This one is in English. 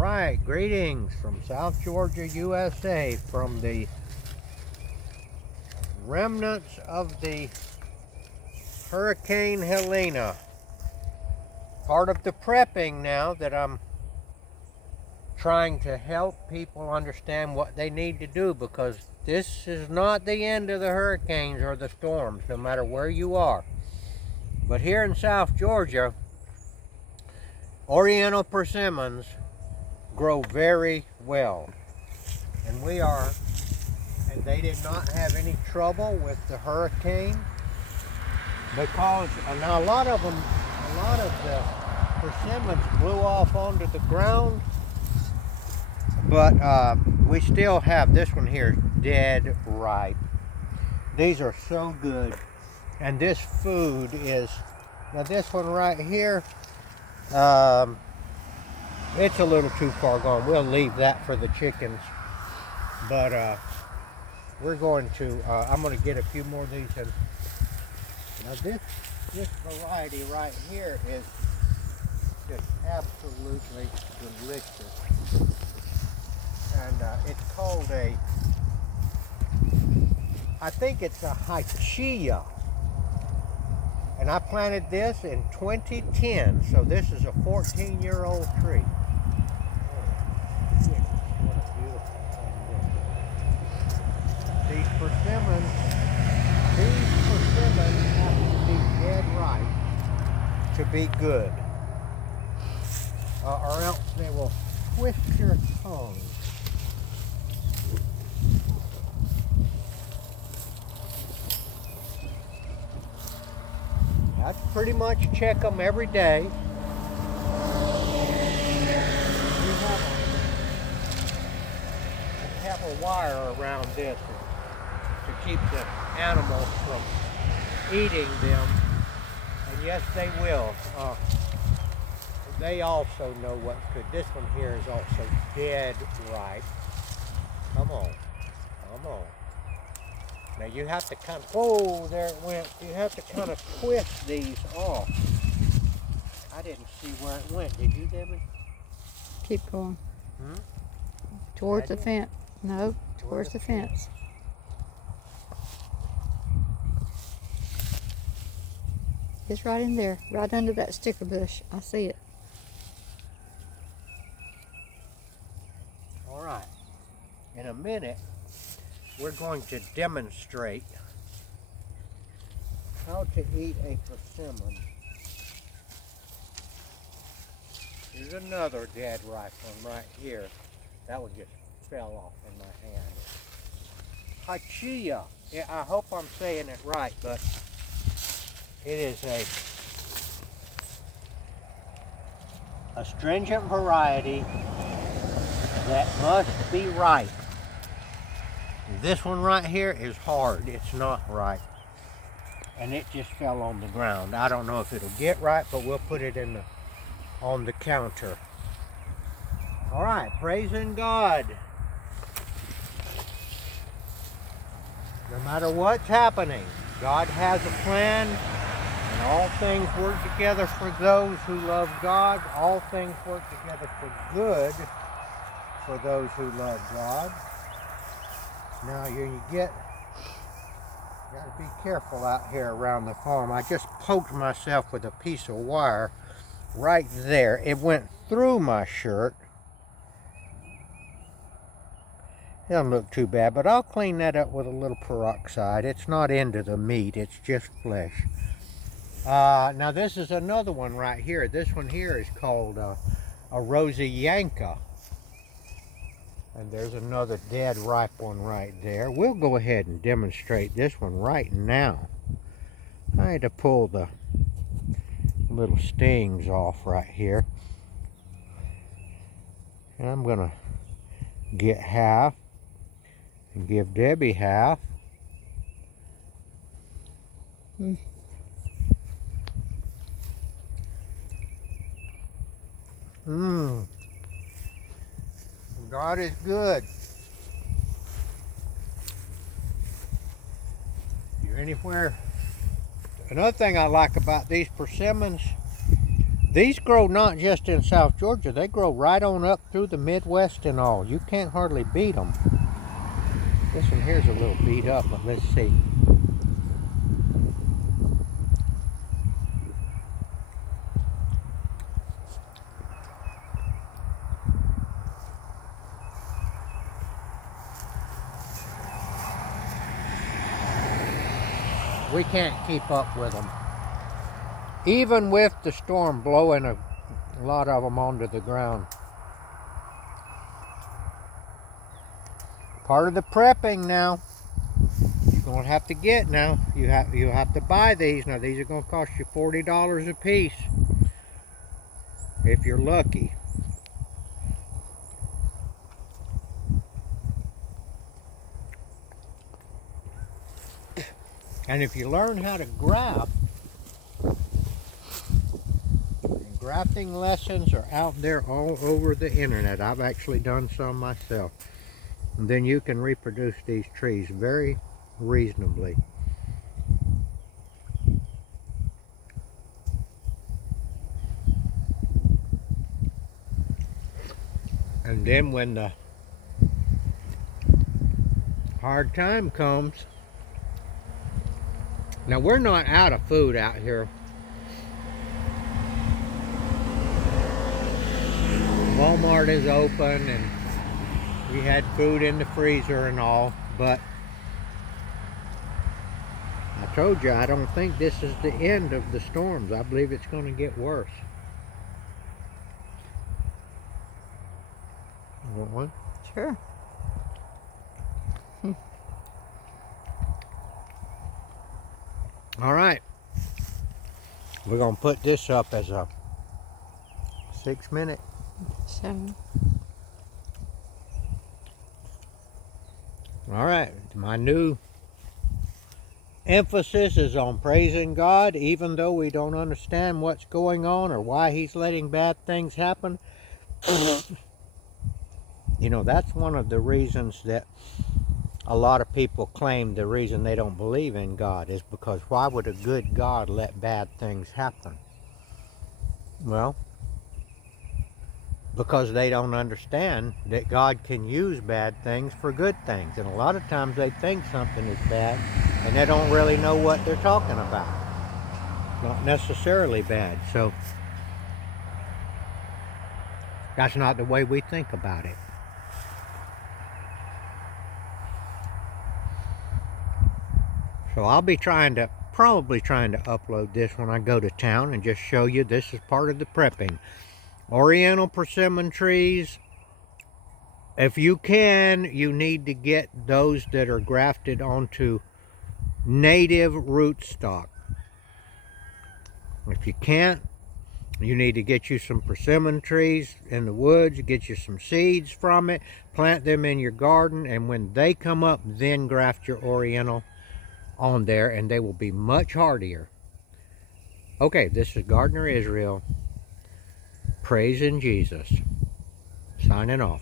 right, greetings from South Georgia, USA, from the remnants of the Hurricane Helena. Part of the prepping now that I'm trying to help people understand what they need to do, because this is not the end of the hurricanes or the storms, no matter where you are. But here in South Georgia, Oriental persimmons grow very well. And they did not have any trouble with the hurricane, because now a lot of the persimmons blew off onto the ground, but we still have this one here dead ripe. These are so good, and this food is, now this one right here, it's a little too far gone. We'll leave that for the chickens, but we're going to, I'm going to get a few more of these. And now this variety right here is just absolutely delicious. And it's called I think it's a Hyachia. And I planted this in 2010, so this is a 14-year-old tree. What a beautiful thing this is. These persimmons have to be dead ripe to be good, or else they will twist your tongue. I pretty much check them every day. We have a wire around this to keep the animals from eating them. And yes, they will. They also know what's good. This one here is also dead ripe. Come on. Come on. Now you have to kind of, whoa, there it went. You have to kind of twist these off. I didn't see where it went. Did you, Debbie? Keep going. Towards the fence. No, towards the fence. It's right in there, right under that sticker bush. I see it. All right. In a minute, we're going to demonstrate how to eat a persimmon. Here's another dead ripe one right here. That one just fell off in my hand. Hyachia. Yeah, I hope I'm saying it right, but it is a astringent variety that must be ripe. This one right here is hard. It's not ripe. And it just fell on the ground. I don't know if it'll get ripe, but we'll put it on the counter. All right, praising God. No matter what's happening, God has a plan, and all things work together for those who love God. All things work together for good for those who love God. Now you gotta be careful out here around the farm. I just poked myself with a piece of wire right there. It went through my shirt. It doesn't look too bad, but I'll clean that up with a little peroxide. It's not into the meat, it's just flesh. Now this is another one right here. This one here is called a Rosyanka. And there's another dead ripe one right there. We'll go ahead and demonstrate this one right now. I had to pull the little stings off right here. And I'm gonna get half and give Debbie half. God is good. You're anywhere. Another thing I like about these persimmons, These grow not just in South Georgia, they grow right on up through the Midwest and all. You can't hardly beat them. This one here's a little beat up, but let's see. We can't keep up with them. Even with the storm blowing a lot of them onto the ground. Part of the prepping now. You're gonna have to get now. You have to buy these. Now these are gonna cost you $40 a piece. If you're lucky. And if you learn how to graft, grafting lessons are out there all over the internet. I've actually done some myself. And then you can reproduce these trees very reasonably. And then when the hard time comes, now we're not out of food out here. Walmart is open and we had food in the freezer and all, but I told you I don't think this is the end of the storms. I believe it's going to get worse. You want one? Sure. All right. We're going to put this up as a 6-minute. 7. All right. My new emphasis is on praising God, even though we don't understand what's going on or why He's letting bad things happen. You know, that's one of the reasons that a lot of people claim the reason they don't believe in God is because why would a good God let bad things happen? Well, because they don't understand that God can use bad things for good things. And a lot of times they think something is bad and they don't really know what they're talking about. Not necessarily bad. So that's not the way we think about it. So I'll be probably trying to upload this when I go to town and just show you this is part of the prepping. Oriental persimmon trees, if you can, you need to get those that are grafted onto native rootstock. If you can't, you need to get you some persimmon trees in the woods, get you some seeds from it, plant them in your garden, and when they come up, then graft your Oriental on there and they will be much hardier. Okay, this is Gardener Israel, praising Jesus, signing off.